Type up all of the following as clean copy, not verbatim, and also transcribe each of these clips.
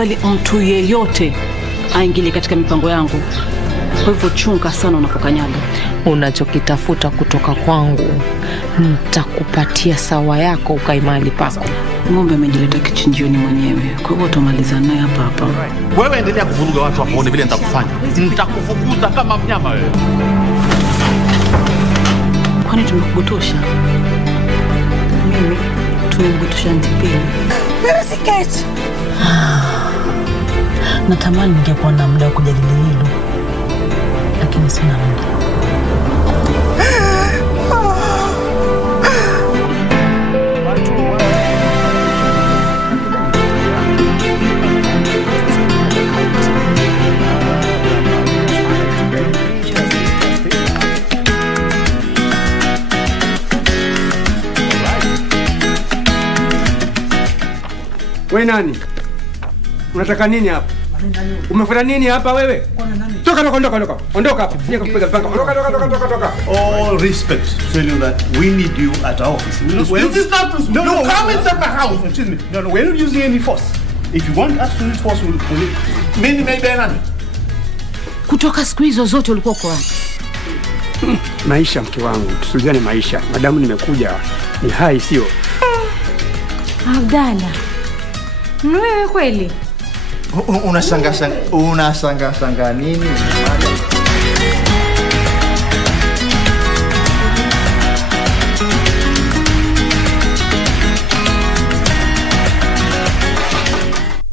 Sikubali mtu yeyote aingilie katika mipango yangu. Kwa hivyo chunga sana unapokanyaga. Unachokitafuta kutoka kwangu nitakupatia sawa yako ukae mahali pako. Ng'ombe amejileta kichinjioni mwenyewe. Kwa hivyo tumalizane naye hapa hapa. Wewe endelea kuvuruga watu hapo, uone vile nitakufanya. Nitakufukuza kama mnyama wewe. Kwani tumekugotosha? Mimi tumekugotosha ntipini. Where is the cat? Natamani ningekuwa na muda wa kujadili hilo, lakini sina muda. Wewe nani? Unataka nini hapa? Umefanya nini hapa wewe? Toka. Ondoka hapa. Sije kupiga panga. Ondoka. All respect to tell you that we need you at our office. This is not... No, come inside my house. Excuse me. No, we're not using any force. If you want us to use force, we'll... Mimi maybe nani? Kutoka siku hizo zote ulikuwa kwa Maisha mke wangu, tusuliane maisha. Madamu nimekuja ni hai sio. Abdalla. Wewe kweli? Unashangaa nini?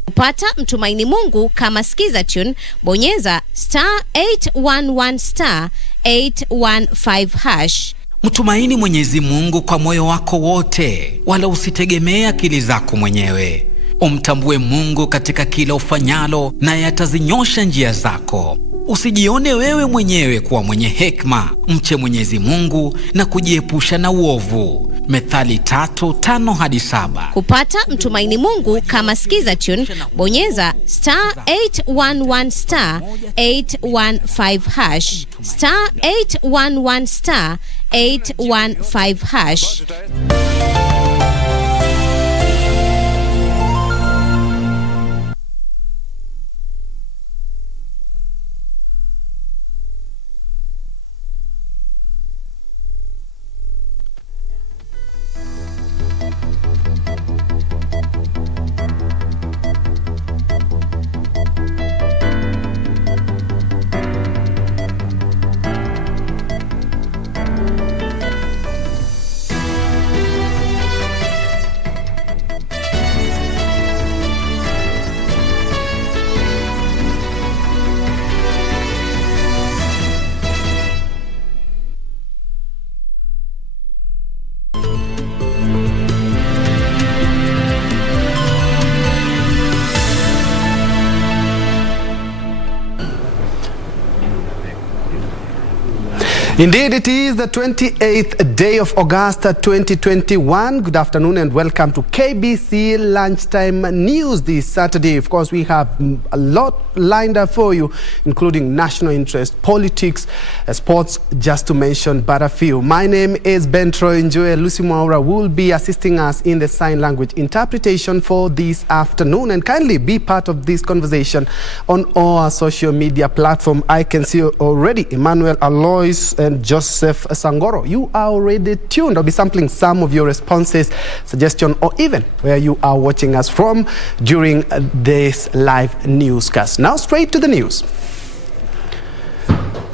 Kupata Mtumaini Mungu kama skiza tune, bonyeza *811 *815#. Mtumaini Mwenyezi Mungu kwa moyo wako wote, wala usitegemee akili zako mwenyewe. Umtambue Mungu katika kila ufanyalo, naye atazinyosha njia zako. Usijione wewe mwenyewe kuwa mwenye hekima. Mche Mwenyezi Mungu na kujiepusha na uovu. Methali 3:5-7. Kupata Mtumaini Mungu kama skiza tune, bonyeza *811 *815#, *811 *815#. Indeed, it is the 28th day of August 2021. Good afternoon and welcome to KBC Lunchtime News this Saturday. Of course, we have a lot lined up for you, including national interest, politics, sports, just to mention but a few. My name is Njue. Lucy Mwaura will be assisting us in the sign language interpretation for this afternoon. And kindly be part of this conversation on our social media platform. I can see already Emmanuel Alois and Joseph Sangoro. You are already tuned. I'll be sampling some of your responses, suggestions, or even where you are watching us from during this live newscast. Now straight to the news.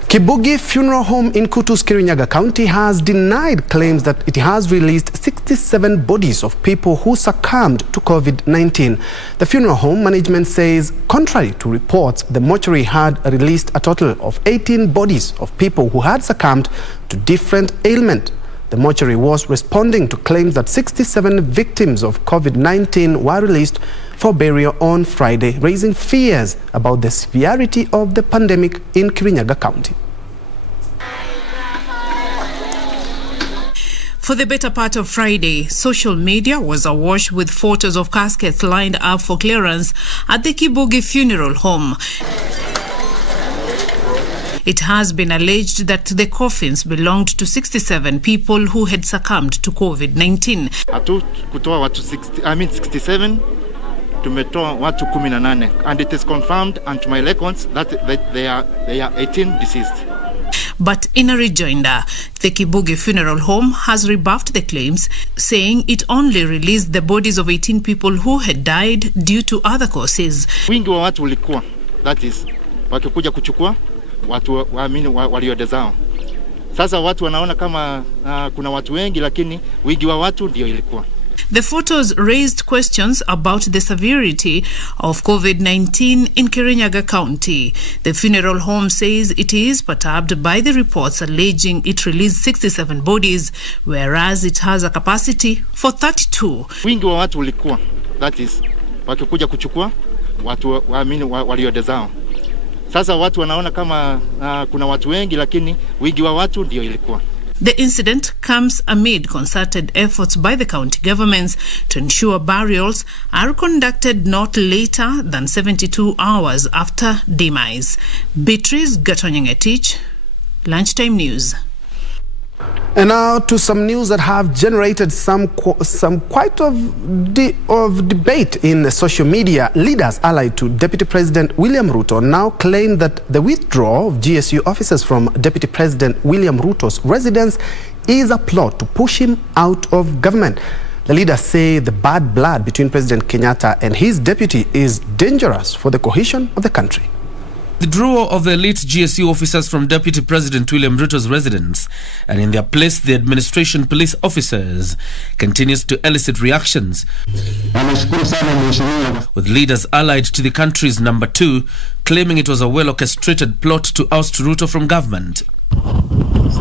Kibugi Funeral Home in Kutus, Kirinyaga County has denied claims that it has released 67 bodies of people who succumbed to COVID-19. The funeral home management says, contrary to reports, the mortuary had released a total of 18 bodies of people who had succumbed to different ailments. The mortuary was responding to claims that 67 victims of COVID-19 were released for burial on Friday, raising fears about the severity of the pandemic in Kirinyaga County. For the better part of Friday, social media was awash with photos of caskets lined up for clearance at the Kibugi Funeral Home. It has been alleged that the coffins belonged to 67 people who had succumbed to COVID-19. Kutoa watu 67 tumetoa watu 18 and it is confirmed and to my records that they are 18 deceased. But in a rejoinder, the Kibuge Funeral Home has rebuffed the claims, saying it only released the bodies of 18 people who had died due to other causes. Wingi wa watu ulikuwa, that is, wakikuja kuchukua watu waamini waliodezao. Sasa watu wanaona kama kuna watu wengi, lakini wingi wa watu ndio ilikuwa. The photos raised questions about the severity of COVID-19 in Kirinyaga County. The funeral home says it is perturbed by the reports alleging it released 67 bodies, whereas it has a capacity for 32. Wingi wa watu ulikuwa, that is, wakikuja kuchukua watu waamini waliodezao. Sasa watu wanaona kama kuna watu wengi, lakini wingi wa watu ndio ilikuwa. The incident comes amid concerted efforts by the county governments to ensure burials are conducted not later than 72 hours after demise. Beatrice Gatonyangetich, Lunchtime News. And now to some news that have generated some quite of debate in social media. Leaders allied to Deputy President William Ruto now claim that the withdrawal of GSU officers from Deputy President William Ruto's residence is a plot to push him out of government. The leaders say the bad blood between President Kenyatta and his deputy is dangerous for the cohesion of the country. The withdrawal of the elite GSU officers from Deputy President William Ruto's residence and in their place the administration police officers continues to elicit reactions, with leaders allied to the country's number 2 claiming it was a well-orchestrated plot to oust Ruto from government.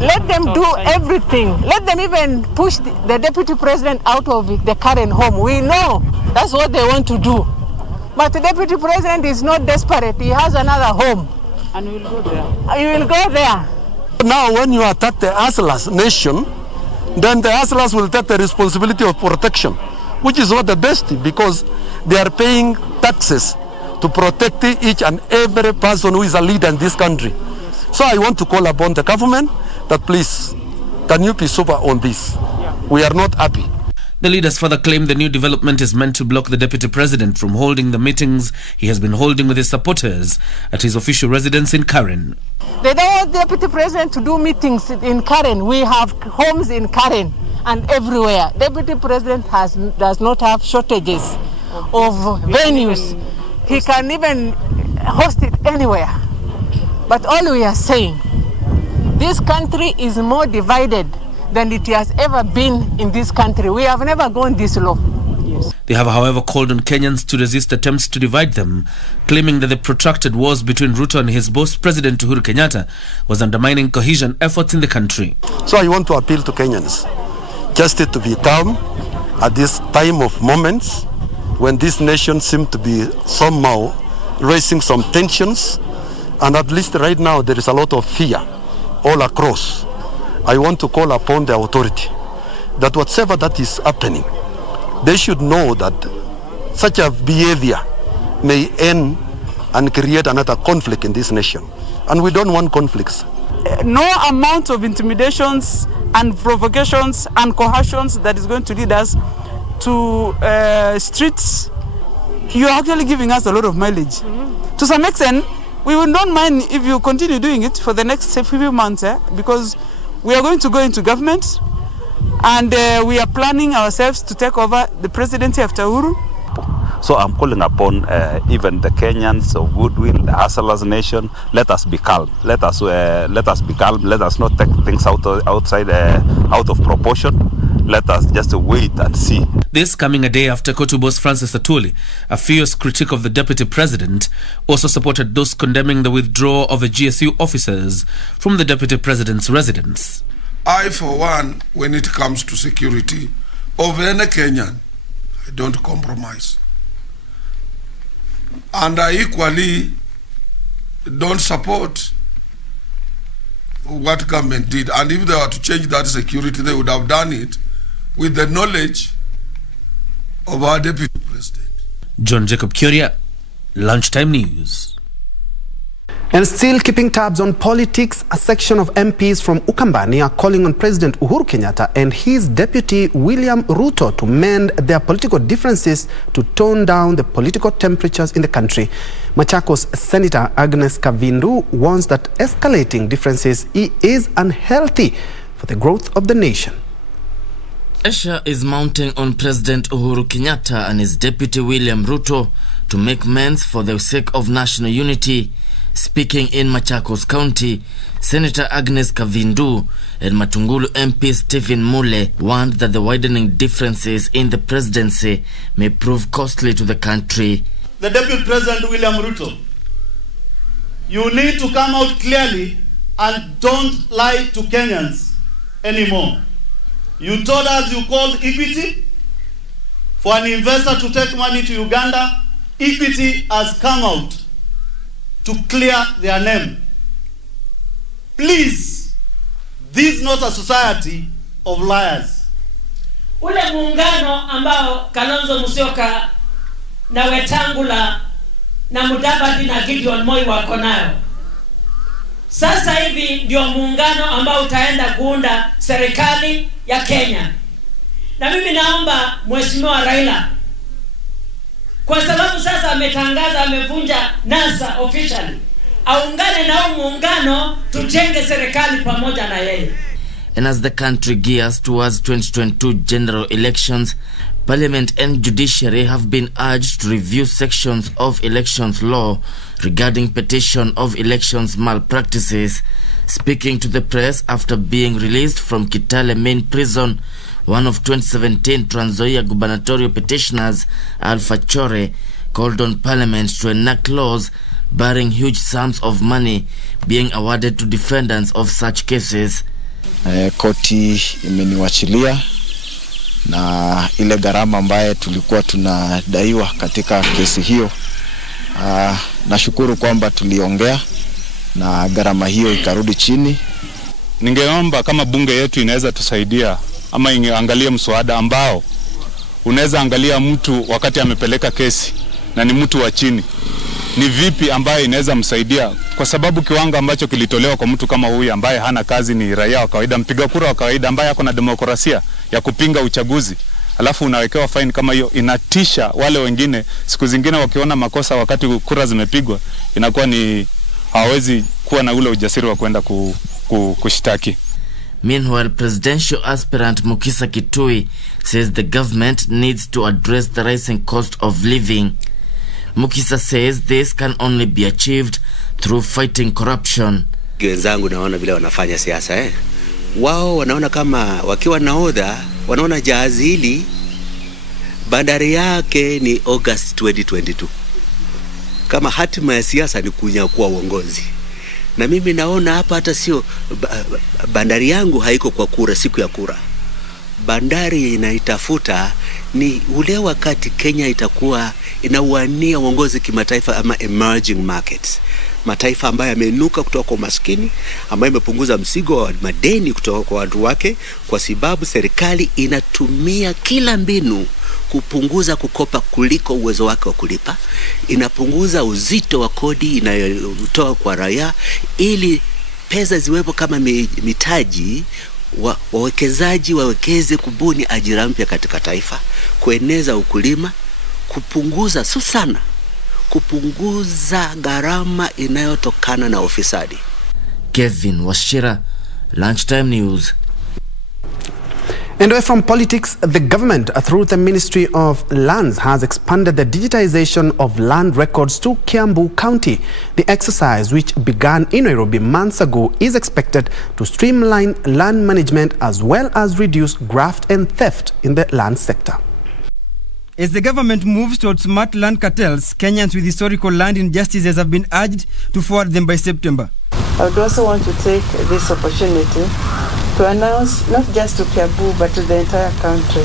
Let them do everything. Let them even push the deputy president out of the current home. We know that's what they want to do. But the deputy president is not desperate. He has another home. And he will go there. He will go there. Now when you attack the Aslas nation, then the Aslas will take the responsibility of protection, which is not the best, because they are paying taxes to protect each and every person who is a leader in this country. So I want to call upon the government that please, can you be sober on this? We are not happy. The leaders further claim the new development is meant to block the deputy president from holding the meetings he has been holding with his supporters at his official residence in Karen. They don't want the deputy president to do meetings in Karen. We have homes in Karen and everywhere. Deputy president does not have shortages of venues. He can even host it anywhere. But all we are saying, this country is more divided than it has ever been in this country. We have never gone this low. Yes. They have, however, called on Kenyans to resist attempts to divide them, claiming that the protracted wars between Ruto and his boss, President Uhuru Kenyatta, was undermining cohesion efforts in the country. So I want to appeal to Kenyans just to be calm at this time of moments when this nation seems to be somehow raising some tensions, and at least right now there is a lot of fear all across. I want to call upon the authority that whatever that is happening, they should know that such a behavior may end and create another conflict in this nation. And we don't want conflicts. No amount of intimidations and provocations and coercions that is going to lead us to streets. You're actually giving us a lot of mileage. To some extent, we will not mind if you continue doing it for the next few months, because we are going to go into government, and we are planning ourselves to take over the presidency after Uhuru. So I'm calling upon even the Kenyans of goodwill, the Aslas nation. Let us be calm. Let us be calm. Let us not take things out of proportion. Let us just wait and see. This coming a day after Kotu boss Francis Atwoli, a fierce critic of the deputy president, also supported those condemning the withdrawal of the GSU officers from the deputy president's residence. I, for one, when it comes to security of any Kenyan, I don't compromise. And I equally don't support what government did. And if they were to change that security, they would have done it with the knowledge of our deputy president. John Jacob Curia, Lunchtime News. And still keeping tabs on politics, a section of MPs from Ukambani are calling on President Uhuru Kenyatta and his deputy William Ruto to mend their political differences to tone down the political temperatures in the country. Machakos Senator Agnes Kavindu warns that escalating differences is unhealthy for the growth of the nation. Pressure is mounting on President Uhuru Kenyatta and his deputy William Ruto to make amends for the sake of national unity. Speaking in Machakos County, Senator Agnes Kavindu and Matungulu MP Stephen Mule warned that the widening differences in the presidency may prove costly to the country. The Deputy President William Ruto, you need to come out clearly and don't lie to Kenyans anymore. You told us you called equity for an investor to take money to Uganda. Equity has come out to clear their name. Please, this is not a society of liars. Ule muungano ambao Kalonzo Musyoka na Wetangula na Mudavadi na Gideon Moi wako nayo, sasa hivi ndio muungano ambao utaenda kuunda serikali ya Kenya. Na mimi naomba Mheshimiwa Raila, kwa sababu sasa ametangaza amevunja NASA officially, aungane na muungano tujenge serikali pamoja na yeye. And as the country gears towards 2022 general elections, Parliament and Judiciary have been urged to review sections of elections law regarding petition of elections malpractices. Speaking to the press after being released from Kitale main prison, one of 2017 Trans Nzoia gubernatorial petitioners, Alpha Chore, called on Parliament to enact laws barring huge sums of money being awarded to defendants of such cases. Koti imeniwachilia na ile gharama ambaye tulikuwa tunadaiwa katika kesi hiyo. Nashukuru kwamba tuliongea na gharama hiyo ikarudi chini. Ningeomba kama bunge yetu inaweza tusaidia ama ingeangalia mswada ambao unaweza angalia mtu wakati amepeleka kesi na ni mtu wa chini, ni vipi ambaye inaweza msaidia, kwa sababu kiwango ambacho kilitolewa kwa mtu kama huyu ambaye hana kazi, ni raia wa kawaida, mpiga kura wa kawaida ambaye yako na demokrasia ya kupinga uchaguzi, alafu unawekewa fine kama hiyo, inatisha. Wale wengine siku zingine wakiona makosa wakati kura zimepigwa, inakuwa ni hawezi kuwa na ule ujasiri wa kwenda kushtaki. Meanwhile, presidential aspirant Mukisa Kitui says the government needs to address the rising cost of living. Mukisa says this can only be achieved through fighting corruption. Wenzangu naona vile wanafanya siasa wao wanaona kama wakiwa nahodha, wanaona jahazi hili bandari yake ni August 2022. Kama hatima ya siasa ni kunyakua uongozi. Na mimi naona hapa hata sio bandari yangu haiko kwa kura, siku ya kura. Bandari inaitafuta ni ule wakati Kenya itakuwa inawania uongozi kimataifa ama emerging markets. Mataifa ambayo yameinuka kutoka kwa maskini, ambayo imepunguza mzigo wa madeni kutoka kwa watu wake, kwa sababu serikali inatumia kila mbinu kupunguza kukopa kuliko uwezo wake wa kulipa. Inapunguza uzito wa kodi inayotoa kwa raia ili pesa ziwepo kama mitaji, wawekezaji wawekeze kubuni ajira mpya katika taifa, kueneza ukulima, kupunguza kupunguza gharama inayotokana na ufisadi. Kevin Washira, Lunchtime News. And away from politics, the government, through the Ministry of Lands, has expanded the digitization of land records to Klambu County. The exercise, which began in Nairobi months ago, is expected to streamline land management as well as reduce graft and theft in the land sector. As the government moves towards smart land cartels, Kenyans with historical land injustices have been urged to forward them by September. I would also want to take this opportunity to announce, not just to Klambu but to the entire country,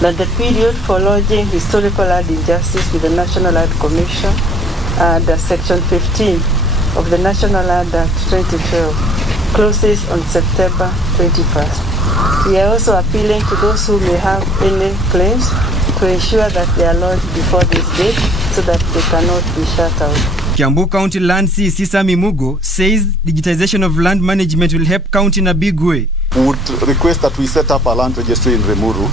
that the period for lodging historical land injustice with the National Land Commission under Section 15 of the National Land Act 2012 closes on September 21st. We are also appealing to those who may have any claims to ensure that they are lodged before this date so that they cannot be shut out. Klambu County Land CC Sami Mugo says digitization of land management will help county in a big way. We would request that we set up a land registry in Remuru.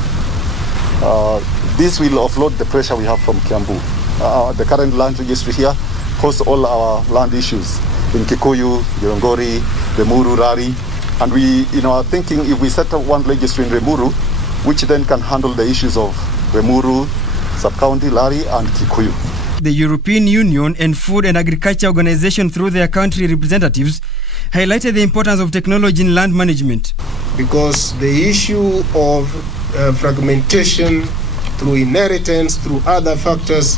This will offload the pressure we have from Klambu. The current land registry here hosts all our land issues in Kikuyu, Yorongori, Remuru, Rari. And we, are thinking if we set up one registry in Remuru, which then can handle the issues of Remuru, Sub-County, Lari, and Kikuyu. The European Union and Food and Agriculture Organization, through their country representatives, highlighted the importance of technology in land management. Because the issue of fragmentation through inheritance, through other factors,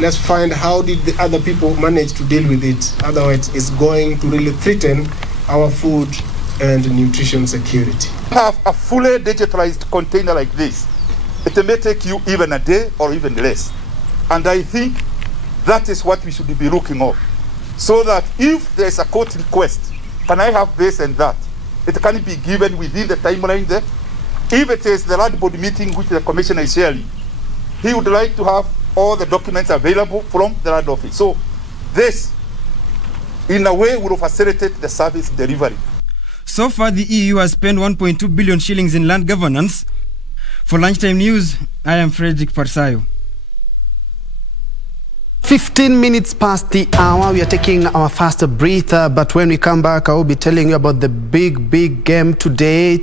let's find how did the other people manage to deal with it. Otherwise, it's going to really threaten our food and nutrition security. Have a fully digitalized container like this. It may take you even a day or even less. And I think that is what we should be looking at. So that if there's a court request, can I have this and that? It can be given within the timeline there. If it is the land board meeting which the commissioner is sharing, he would like to have all the documents available from the land office. So this, in a way, will facilitate the service delivery. So far, the EU has spent 1.2 billion shillings in land governance. For Lunchtime News, I am Frederick Parsayo. 15 minutes past the hour, we are taking our first breather, but when we come back, I will be telling you about the big game today.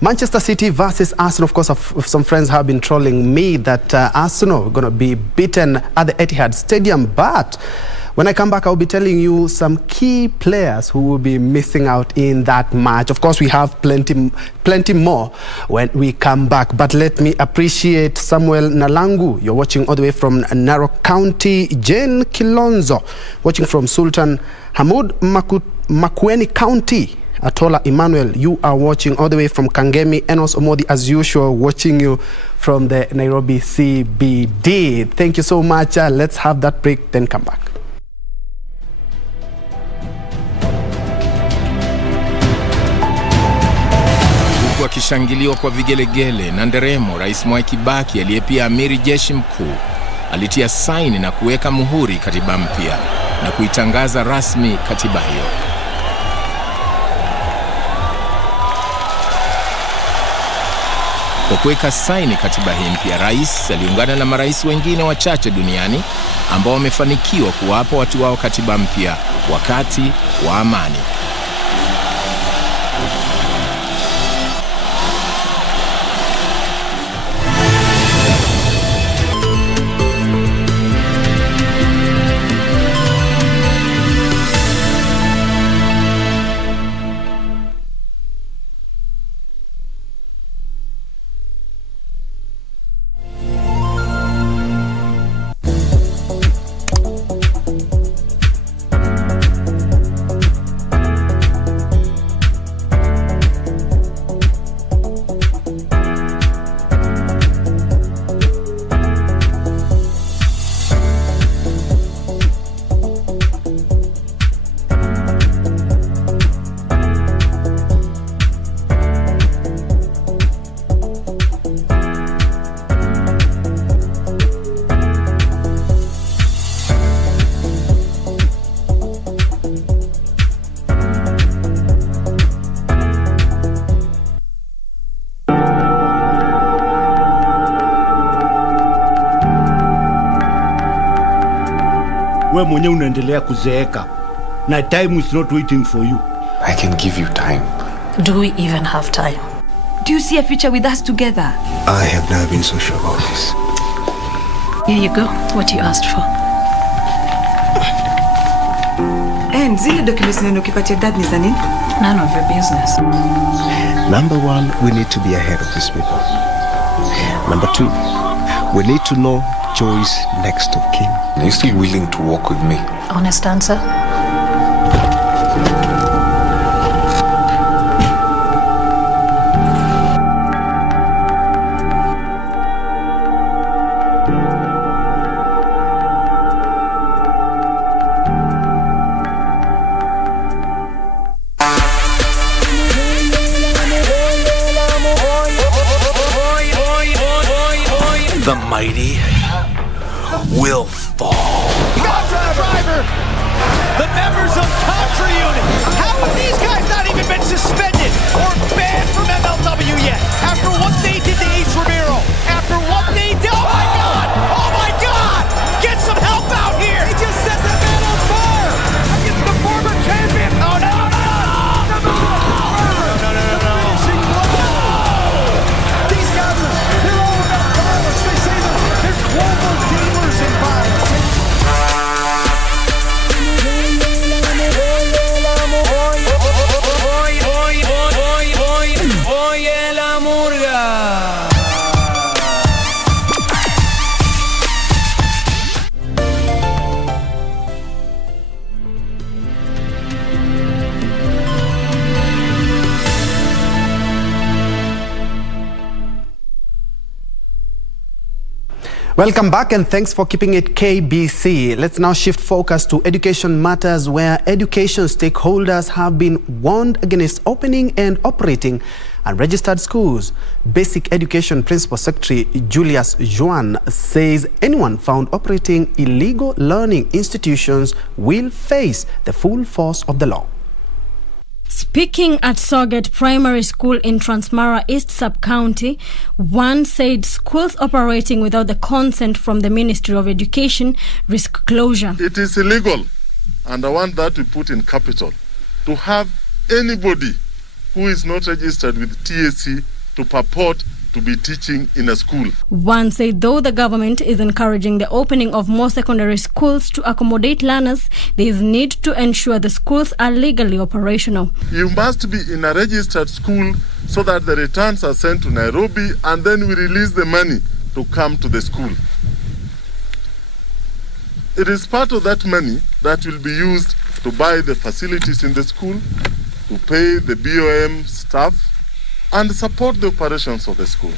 Manchester City versus Arsenal. Of course, some friends have been trolling me that Arsenal are going to be beaten at the Etihad Stadium, but when I come back, I'll be telling you some key players who will be missing out in that match. Of course, we have plenty more when we come back. But let me appreciate Samuel Nalangu. You're watching all the way from Narok County. Jane Kilonzo, watching from Sultan Hamoud Makueni County. Atola Emmanuel, you are watching all the way from Kangemi. Enos Omodi, as usual, watching you from the Nairobi CBD. Thank you so much. Let's have that break, then come back. Akishangiliwa kwa vigelegele na nderemo, Rais Mwai Kibaki aliyepia amiri jeshi mkuu alitia saini na kuweka muhuri katiba mpya na kuitangaza rasmi katiba hiyo. Kwa kuweka saini katiba hii mpya, rais aliungana na marais wengine wachache duniani ambao wamefanikiwa kuwapa watu wao katiba mpya wakati wa amani. Wewe mwenyewe unaendelea kuzeeka na time is not waiting for you. I can give you time. Do we even have time? Do you see a future with us together? I have never been so sure about this. Here you go, what you asked for. And zile documents ukipatia dad ni za nini? None of your business. Number one, we need to be ahead of these people. Number two, we need to know Joy's next of kin. Are you still willing to walk with me? Honest answer? The mighty will fall. pressure the members of Contra Unit. How have these guys not even been suspended or banned from MLW yet? After what they did to Ace Romero, after what they did, oh my God! Oh my God! Get some help out here! They just set that man on fire against the former champion. Oh no! These guys they're all about violence. They say they're global gamers in violence. Oye la murga. Welcome back and thanks for keeping it KBC. Let's now shift focus to education matters, where education stakeholders have been warned against opening and operating unregistered schools. Basic Education Principal Secretary Julius Juan says anyone found operating illegal learning institutions will face the full force of the law. Speaking at Soget Primary School in Transmara East Sub-County, one said schools operating without the consent from the Ministry of Education risk closure. It is illegal, and I want that to put in capital, to have anybody who is not registered with TSC to purport to be teaching in a school. One said though the government is encouraging the opening of more secondary schools to accommodate learners, there is need to ensure the schools are legally operational. You must be in a registered school so that the returns are sent to Nairobi and then we release the money to come to the school. It is part of that money that will be used to buy the facilities in the school, to pay the BOM staff, and support the operations of the school.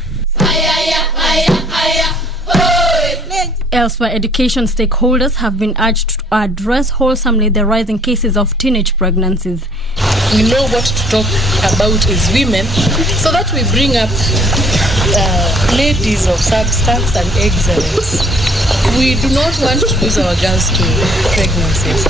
Elsewhere, education stakeholders have been urged to address wholesomely the rising cases of teenage pregnancies. We know what to talk about as women, so that we bring up ladies of substance and excellence. We do not want to lose our girls to pregnancies.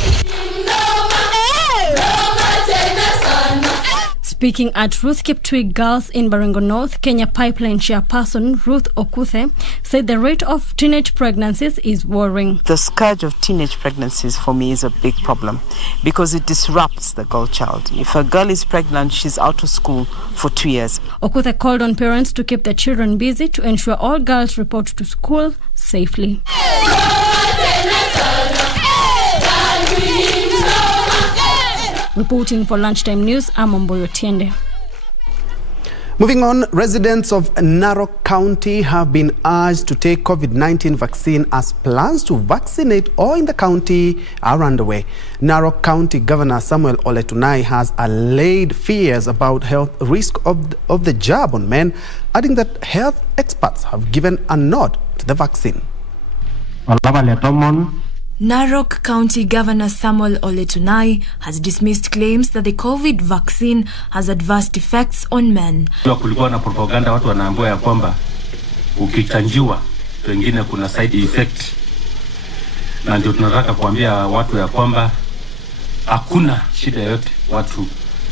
Speaking at Ruth Kiptui Girls in Baringo North, Kenya Pipeline chairperson Ruth Okuthe said the rate of teenage pregnancies is worrying. The scourge of teenage pregnancies for me is a big problem because it disrupts the girl child. If a girl is pregnant, she's out of school for 2 years. Okuthe called on parents to keep their children busy to ensure all girls report to school safely. Reporting for Lunchtime News, I'm Omboyo Tiende. Moving on, residents of Narok County have been urged to take COVID-19 vaccine as plans to vaccinate all in the county are underway. Narok County Governor Samuel Ole Tunai has allayed fears about health risk of the jab on men, adding that health experts have given a nod to the vaccine. Narok County Governor Samuel Ole Tunai has dismissed claims that the COVID vaccine has adverse effects on men. Kulikuwa na propaganda, watu wanaambiwa ya kwamba ukichanjiwa pengine kuna side effect, na ndio tunataka kuambia watu ya kwamba hakuna shida yote watu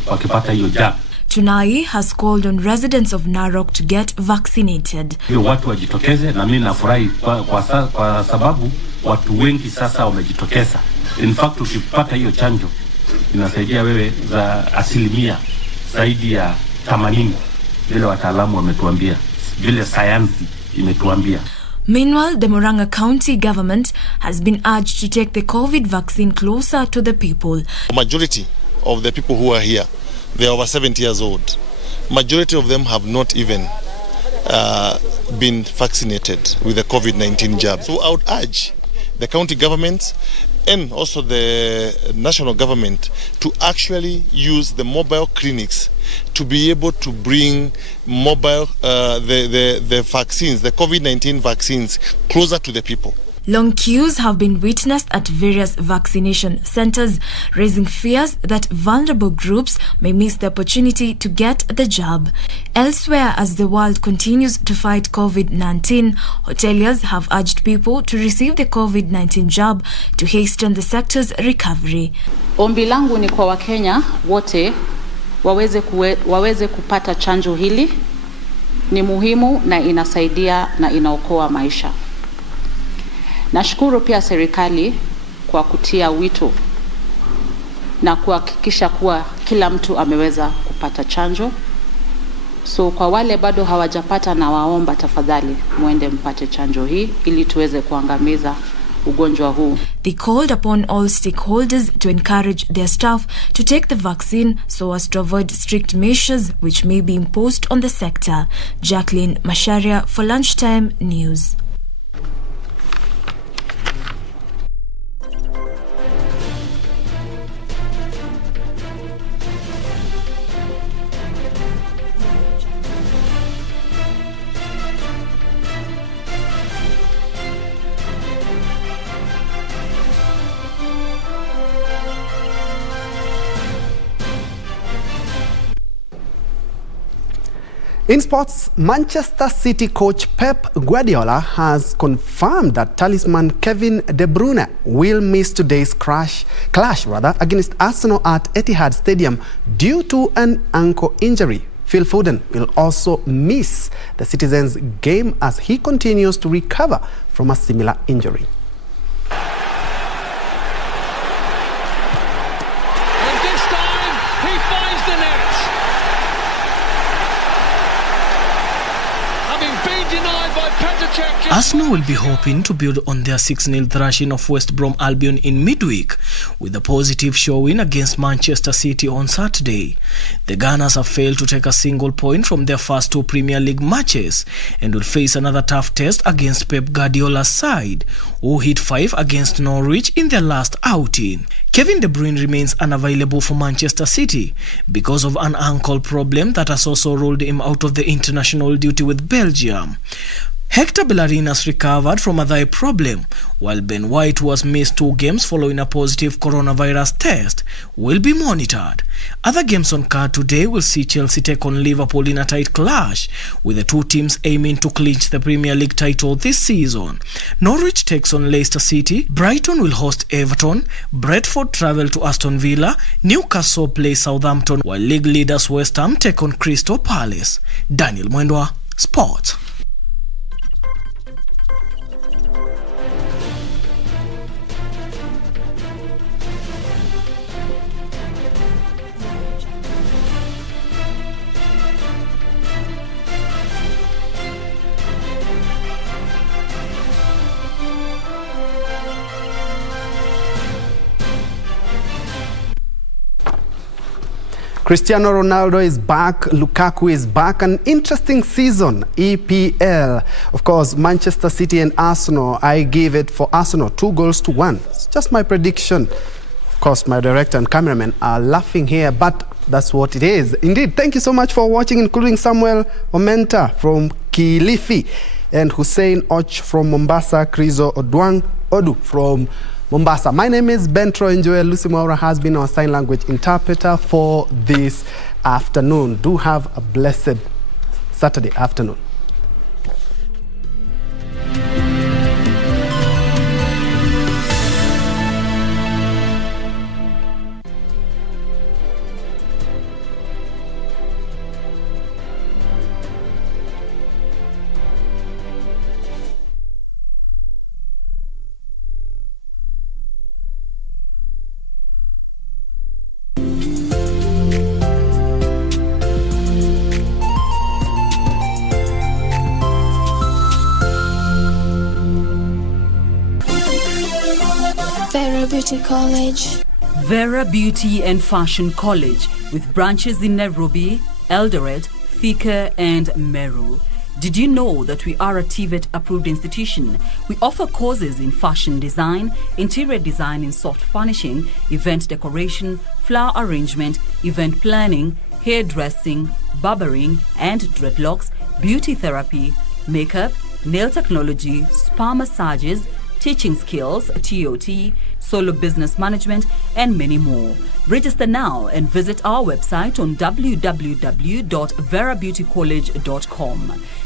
wakipata hiyo jab. Tunai has called on residents of Narok to get vaccinated. Hiyo watu wajitokeze, na mimi nafurahi kwa sababu watu wengi sasa wamejitokeza. In fact, ukipata hiyo chanjo inasaidia wewe za asilimia zaidi ya 80 vile wataalamu wametuambia, vile sayansi imetuambia. Meanwhile, the Muranga County government has been urged to take the COVID vaccine closer to the people. The majority of the people who are here, they are over 70 years old. Majority of them have not even been vaccinated with the COVID-19 jab. So I would urge the county government and also the national government to actually use the mobile clinics to be able to bring mobile the vaccines, the COVID-19 vaccines, closer to the people. Long queues have been witnessed at various vaccination centers, raising fears that vulnerable groups may miss the opportunity to get the jab. Elsewhere, as the world continues to fight COVID-19, hoteliers have urged people to receive the COVID-19 jab to hasten the sector's recovery. Ombi langu ni kwa Wakenya wote waweze kupata chanjo hili. Ni muhimu na inasaidia na inaokoa maisha. Nashukuru pia serikali kwa kutia wito na kuhakikisha kuwa kila mtu ameweza kupata chanjo. So kwa wale bado hawajapata, na waomba tafadhali muende mpate chanjo hii ili tuweze kuangamiza ugonjwa huu. They called upon all stakeholders to encourage their staff to take the vaccine so as to avoid strict measures which may be imposed on the sector. Jacqueline Masharia for Lunchtime News. In sports, Manchester City coach Pep Guardiola has confirmed that talisman Kevin De Bruyne will miss today's clash against Arsenal at Etihad Stadium due to an ankle injury. Phil Foden will also miss the Citizens' game as he continues to recover from a similar injury. Arsenal will be hoping to build on their 6-0 thrashing of West Brom Albion in midweek with a positive showing against Manchester City on Saturday. The Gunners have failed to take a single point from their first 2 Premier League matches and will face another tough test against Pep Guardiola's side, who hit 5 against Norwich in their last outing. Kevin De Bruyne remains unavailable for Manchester City because of an ankle problem that has also ruled him out of the international duty with Belgium. Hector Bellerin has recovered from a thigh problem, while Ben White, who has missed 2 games following a positive coronavirus test, will be monitored. Other games on card today will see Chelsea take on Liverpool in a tight clash, with the 2 teams aiming to clinch the Premier League title this season. Norwich takes on Leicester City, Brighton will host Everton, Brentford travel to Aston Villa, Newcastle play Southampton, while league leaders West Ham take on Crystal Palace. Daniel Mwendwa, Sport. Cristiano Ronaldo is back, Lukaku is back. An interesting season, EPL. Of course, Manchester City and Arsenal, I gave it for Arsenal 2-1. It's just my prediction. Of course, my director and cameraman are laughing here, but that's what it is. Indeed, thank you so much for watching, including Samuel Omenta from Kilifi and Hussein Och from Mombasa, Krizo Odwang Odu from Mombasa. My name is Bentro Njue. Lucy Maura has been our sign language interpreter for this afternoon. Do have a blessed Saturday afternoon. Vera Beauty College. Vera Beauty and Fashion College, with branches in Nairobi, Eldoret, Thika and Meru. Did you know that we are a TVET approved institution? We offer courses in fashion design, interior design in soft furnishing, event decoration, flower arrangement, event planning, hairdressing, barbering and dreadlocks, beauty therapy, makeup, nail technology, spa massages, teaching skills, TOT, solo business management, and many more. Register now and visit our website on www.verabeautycollege.com.